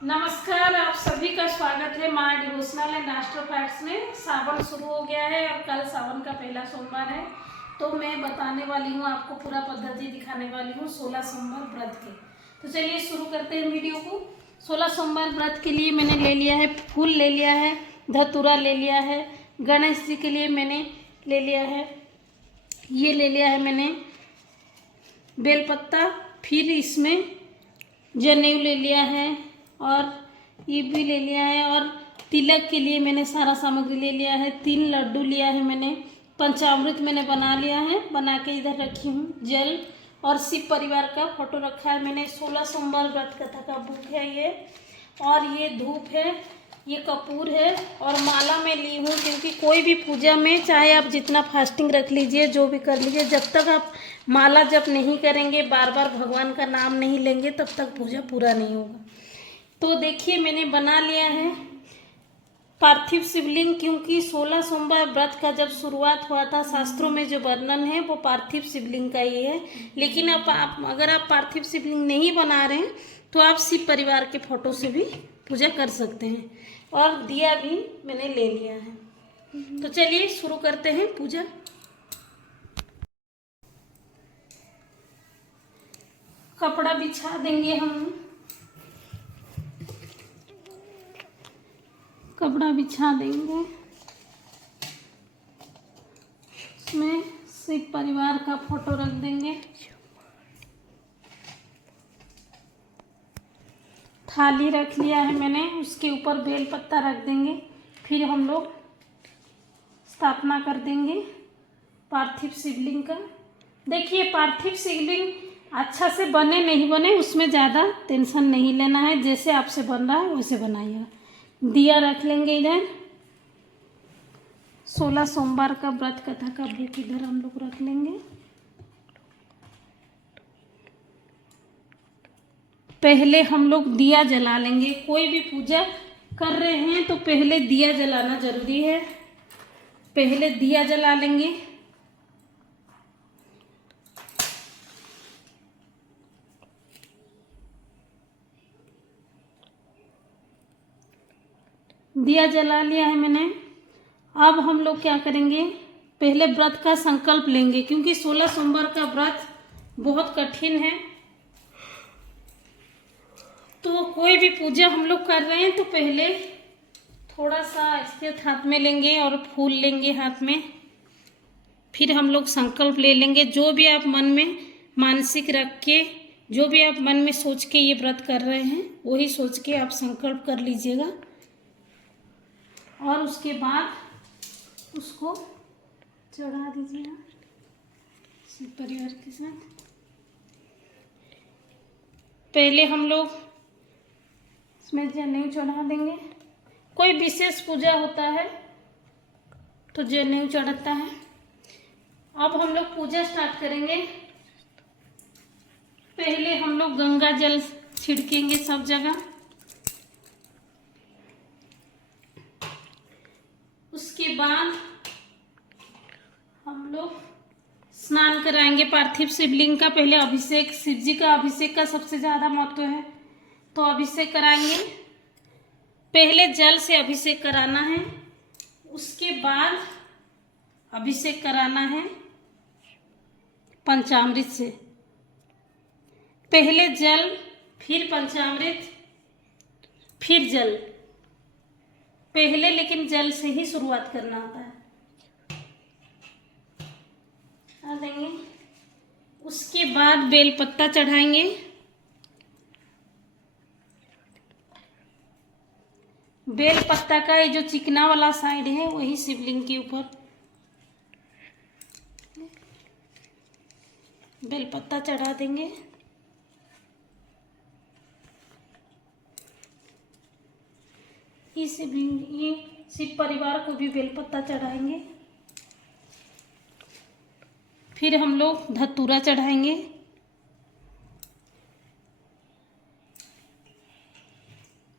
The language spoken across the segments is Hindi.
नमस्कार, आप सभी का स्वागत है my devotional and astro facts में। सावन शुरू हो गया है और कल सावन का पहला सोमवार है, तो मैं बताने वाली हूँ आपको, पूरा पद्धति दिखाने वाली हूँ 16 सोमवार व्रत के। तो चलिए शुरू करते हैं वीडियो को। 16 सोमवार व्रत के लिए मैंने ले लिया है, फूल ले लिया है, धतूरा ले लिया है, गणेश जी के लिए मैंने ले लिया है, ये ले लिया है मैंने बेलपत्ता, फिर इसमें जनेऊ ले लिया है और ये भी ले लिया है, और तिलक के लिए मैंने सारा सामग्री ले लिया है। 3 लड्डू लिया है मैंने, पंचामृत मैंने बना लिया है, बना के इधर रखी हूँ। जल और शिव परिवार का फोटो रखा है मैंने। 16 सोमवार व्रत कथा का बुक है ये, और ये धूप है, ये कपूर है, और माला में ली हूँ क्योंकि कोई भी पूजा में चाहे आप जितना फास्टिंग रख लीजिए, जो भी कर लीजिए, जब तक आप माला जप नहीं करेंगे, बार बार भगवान का नाम नहीं लेंगे, तब तक पूजा पूरा नहीं होगा। तो देखिए मैंने बना लिया है पार्थिव शिवलिंग, क्योंकि 16 सोमवार व्रत का जब शुरुआत हुआ था, शास्त्रों में जो वर्णन है वो पार्थिव शिवलिंग का ही है। लेकिन अब अगर आप पार्थिव शिवलिंग नहीं बना रहे हैं तो आप शिव परिवार के फोटो से भी पूजा कर सकते हैं। और दिया भी मैंने ले लिया है। तो चलिए शुरू करते हैं पूजा। कपड़ा बिछा देंगे हम, कपड़ा बिछा देंगे, इसमें शिव परिवार का फोटो रख देंगे, थाली रख लिया है मैंने, उसके ऊपर बेल पत्ता रख देंगे। फिर हम लोग स्थापना कर देंगे पार्थिव शिवलिंग का। देखिए पार्थिव शिवलिंग अच्छा से बने नहीं बने उसमें ज़्यादा टेंशन नहीं लेना है, जैसे आपसे बन रहा है वैसे बनाइएगा। दिया रख लेंगे इधर, 16 सोमवार का व्रत कथा का बुक इधर हम लोग रख लेंगे। पहले हम लोग दिया जला लेंगे। कोई भी पूजा कर रहे हैं तो पहले दिया जलाना जरूरी है। पहले दिया जला लेंगे। दिया जला लिया है मैंने। अब हम लोग क्या करेंगे, पहले व्रत का संकल्प लेंगे, क्योंकि 16 सोमवार का व्रत बहुत कठिन है। तो कोई भी पूजा हम लोग कर रहे हैं तो पहले थोड़ा सा इसके हाथ में लेंगे और फूल लेंगे हाथ में। फिर हम लोग संकल्प ले लेंगे, जो भी आप मन में मानसिक रख के, जो भी आप मन में सोच के ये व्रत कर रहे हैं वही सोच के आप संकल्प कर लीजिएगा। और उसके बाद उसको चढ़ा दीजिएगा शिव परिवार के साथ। पहले हम लोग इसमें जनेऊ चढ़ा देंगे। कोई विशेष पूजा होता है तो जनेऊ चढ़ाता है। अब हम लोग पूजा स्टार्ट करेंगे। पहले हम लोग गंगा जल छिड़केंगे सब जगह। उसके बाद हम लोग स्नान कराएंगे पार्थिव शिवलिंग का। पहले अभिषेक, शिव जी का अभिषेक का सबसे ज़्यादा महत्व है, तो अभिषेक कराएंगे। पहले जल से अभिषेक कराना है, उसके बाद अभिषेक कराना है पंचामृत से। पहले जल, फिर पंचामृत, फिर जल। पहले लेकिन जल से ही शुरुआत करना होता है। आ देंगे। उसके बाद बेलपत्ता चढ़ाएंगे। बेलपत्ता का ये जो चिकना वाला साइड है वही शिवलिंग के ऊपर बेलपत्ता चढ़ा देंगे। ये शिव परिवार को भी बेलपत्ता चढ़ाएंगे। फिर हम लोग धतूरा चढ़ाएंगे।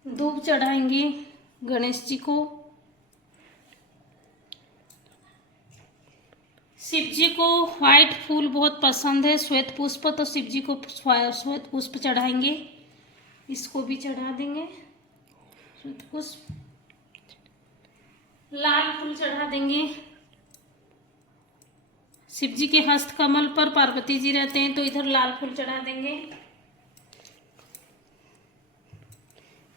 धूप चढ़ाएंगे गणेश जी को। शिव जी को व्हाइट फूल बहुत पसंद है, श्वेत पुष्प, तो शिव जी को श्वेत पुष्प चढ़ाएंगे। इसको भी चढ़ा देंगे। कुछ लाल फूल चढ़ा देंगे। शिव जी के हस्त कमल पर पार्वती जी रहते हैं, तो इधर लाल फूल चढ़ा देंगे।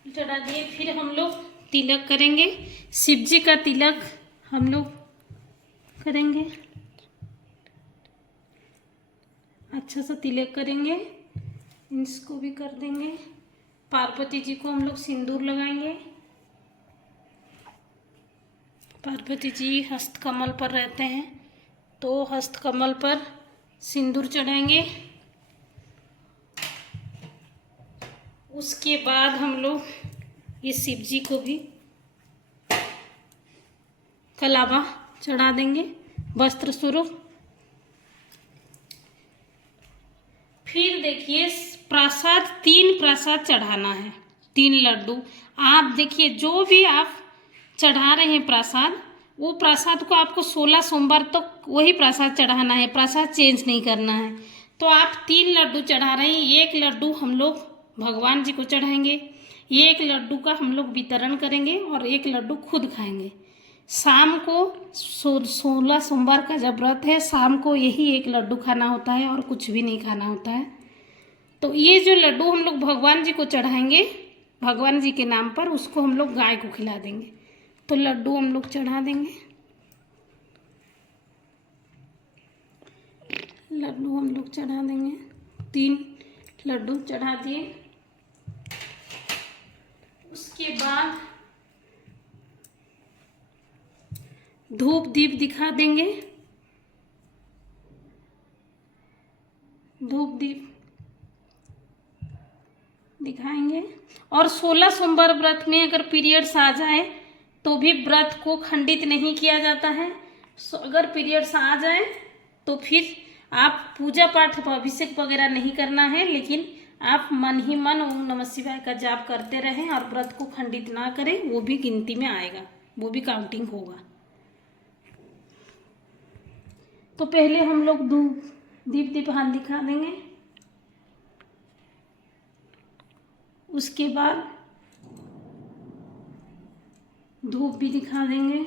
चढ़ा दिए। फिर हम लोग तिलक करेंगे। शिव जी का तिलक हम लोग करेंगे, अच्छा सा तिलक करेंगे। इसको भी कर देंगे। पार्वती जी को हम लोग सिंदूर लगाएंगे। पार्वती जी हस्त कमल पर रहते हैं, तो हस्त कमल पर सिंदूर चढ़ाएंगे। उसके बाद हम लोग ये शिव जी को भी कलावा चढ़ा देंगे वस्त्र स्वरूप। फिर देखिए प्रसाद, 3 प्रसाद चढ़ाना है, 3 लड्डू। आप देखिए जो भी आप चढ़ा रहे हैं प्रसाद, वो प्रसाद को आपको 16 सोमवार तक वही प्रसाद चढ़ाना है, प्रसाद चेंज नहीं करना है। तो आप 3 लड्डू चढ़ा रहे हैं। 1 लड्डू हम लोग भगवान जी को चढ़ाएंगे, 1 लड्डू का हम लोग वितरण करेंगे और 1 लड्डू खुद खाएंगे। शाम को 16 सोमवार का जब व्रत है, शाम को यही 1 लड्डू खाना होता है और कुछ भी नहीं खाना होता है। तो ये जो लड्डू हम लोग भगवान जी को चढ़ाएंगे, भगवान जी के नाम पर, उसको हम लोग गाय को खिला देंगे। तो लड्डू हम लोग चढ़ा देंगे। लड्डू हम लोग चढ़ा देंगे। 3 लड्डू चढ़ा दिए। उसके बाद धूप दीप दिखा देंगे। धूप दीप दिखाएंगे। और 16 सोमवार व्रत में अगर पीरियड्स आ जाए तो भी व्रत को खंडित नहीं किया जाता है। अगर पीरियड्स आ जाए तो फिर आप पूजा पाठ अभिषेक वगैरह नहीं करना है, लेकिन आप मन ही मन ओम नमः शिवाय का जाप करते रहें और व्रत को खंडित ना करें, वो भी गिनती में आएगा, वो भी काउंटिंग होगा। तो पहले हम लोग दीप दीपहान दिखा देंगे। उसके बाद धूप भी दिखा देंगे।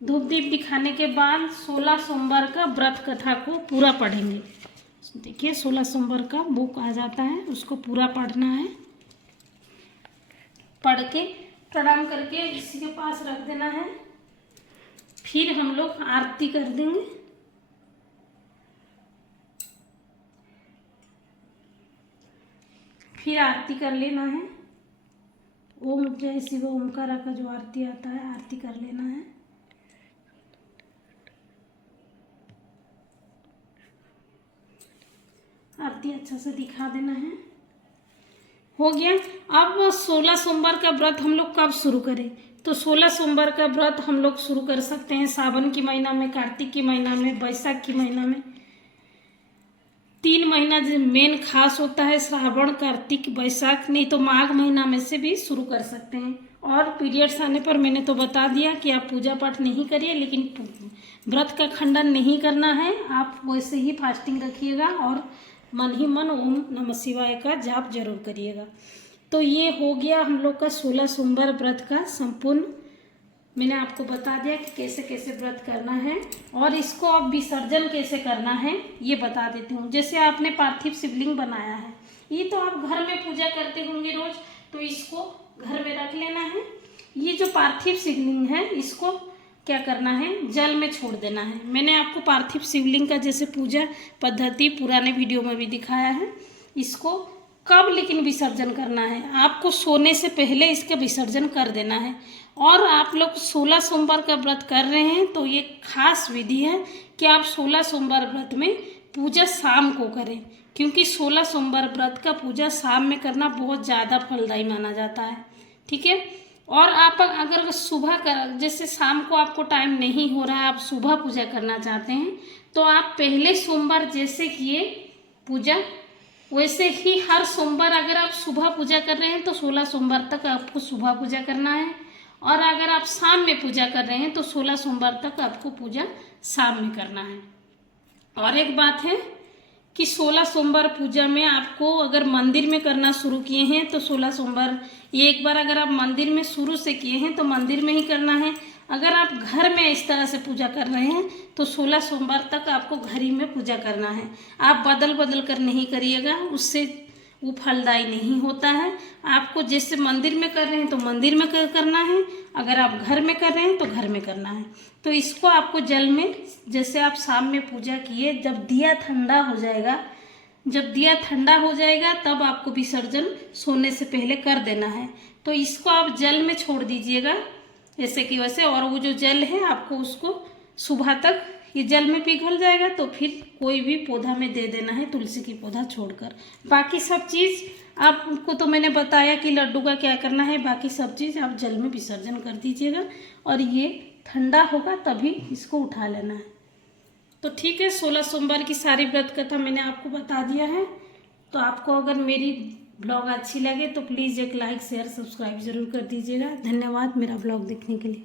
धूप दीप दिखाने के बाद 16 सोमवार का व्रत कथा को पूरा पढ़ेंगे। देखिए 16 सोमवार का बुक आ जाता है, उसको पूरा पढ़ना है। पढ़ के प्रणाम करके किसी के पास रख देना है। फिर हम लोग आरती कर देंगे। फिर आरती कर लेना है। ओम जय शिव ओमकारा का जो आरती आता है, आरती कर लेना है। आरती अच्छा से दिखा देना है। हो गया। अब 16 सोमवार का व्रत हम लोग कब शुरू करें? तो 16 सोमवार का व्रत हम लोग शुरू कर सकते हैं सावन की महीना में, कार्तिक की महीना में, बैसाख की महीना में। 3 महीना जो मेन खास होता है, श्रावण, कार्तिक, बैसाख, नहीं तो माघ महीना में से भी शुरू कर सकते हैं। और पीरियड्स आने पर मैंने तो बता दिया कि आप पूजा पाठ नहीं करिए, लेकिन व्रत का खंडन नहीं करना है, आप वैसे ही फास्टिंग रखिएगा और मन ही मन ओम नमः शिवाय का जाप जरूर करिएगा। तो ये हो गया हम लोग का 16 सोमवार व्रत का संपूर्ण। मैंने आपको बता दिया कि कैसे कैसे व्रत करना है और इसको अब विसर्जन कैसे करना है ये बता देती हूँ। जैसे आपने पार्थिव शिवलिंग बनाया है, ये तो आप घर में पूजा करते होंगे रोज, तो इसको घर में रख लेना है। ये जो पार्थिव शिवलिंग है, इसको क्या करना है, जल में छोड़ देना है। मैंने आपको पार्थिव शिवलिंग का जैसे पूजा पद्धति पुराने वीडियो में भी दिखाया है। इसको कब लेकिन विसर्जन करना है, आपको सोने से पहले इसका विसर्जन कर देना है। और आप लोग 16 सोमवार का व्रत कर रहे हैं तो ये खास विधि है कि आप 16 सोमवार व्रत में पूजा शाम को करें, क्योंकि 16 सोमवार व्रत का पूजा शाम में करना बहुत ज़्यादा फलदायी माना जाता है। ठीक है। और आप अगर सुबह कर, जैसे शाम को आपको टाइम नहीं हो रहा है, आप सुबह पूजा करना चाहते हैं, तो आप पहले सोमवार जैसे किए पूजा, वैसे ही हर सोमवार अगर आप सुबह पूजा कर रहे हैं तो 16 सोमवार तक आपको सुबह पूजा करना है। और अगर आप शाम में पूजा कर रहे हैं तो 16 सोमवार तक आपको पूजा शाम में करना है। और एक बात है कि 16 सोमवार पूजा में आपको अगर मंदिर में करना शुरू किए हैं तो 16 सोमवार, ये एक बार अगर आप मंदिर में शुरू से किए हैं तो मंदिर में ही करना है। अगर आप घर में इस तरह से पूजा कर रहे हैं तो 16 सोमवार तक आपको घर ही में पूजा करना है। आप बदल बदल कर नहीं करिएगा, उससे वो फलदायी नहीं होता है। आपको जैसे मंदिर में कर रहे हैं तो मंदिर में करना है, अगर आप घर में कर रहे हैं तो घर में करना है। तो इसको आपको जल में, जैसे आप शाम में पूजा किए, जब दिया ठंडा हो जाएगा, जब दिया ठंडा हो जाएगा तब आपको विसर्जन सोने से पहले कर देना है। तो इसको आप जल में छोड़ दीजिएगा जैसे कि वैसे, और वो जो जल है आपको उसको सुबह तक ये जल में पिघल जाएगा तो फिर कोई भी पौधा में दे देना है, तुलसी की पौधा छोड़कर। बाकी सब चीज़ आपको तो मैंने बताया कि लड्डू का क्या करना है, बाकी सब चीज़ आप जल में विसर्जन कर दीजिएगा और ये ठंडा होगा तभी इसको उठा लेना है। तो ठीक है, 16 सोमवार की सारी व्रत कथा मैंने आपको बता दिया है। तो आपको अगर मेरी ब्लॉग अच्छी लगे तो प्लीज़ एक लाइक शेयर सब्सक्राइब ज़रूर कर दीजिएगा। धन्यवाद मेरा ब्लॉग देखने के लिए।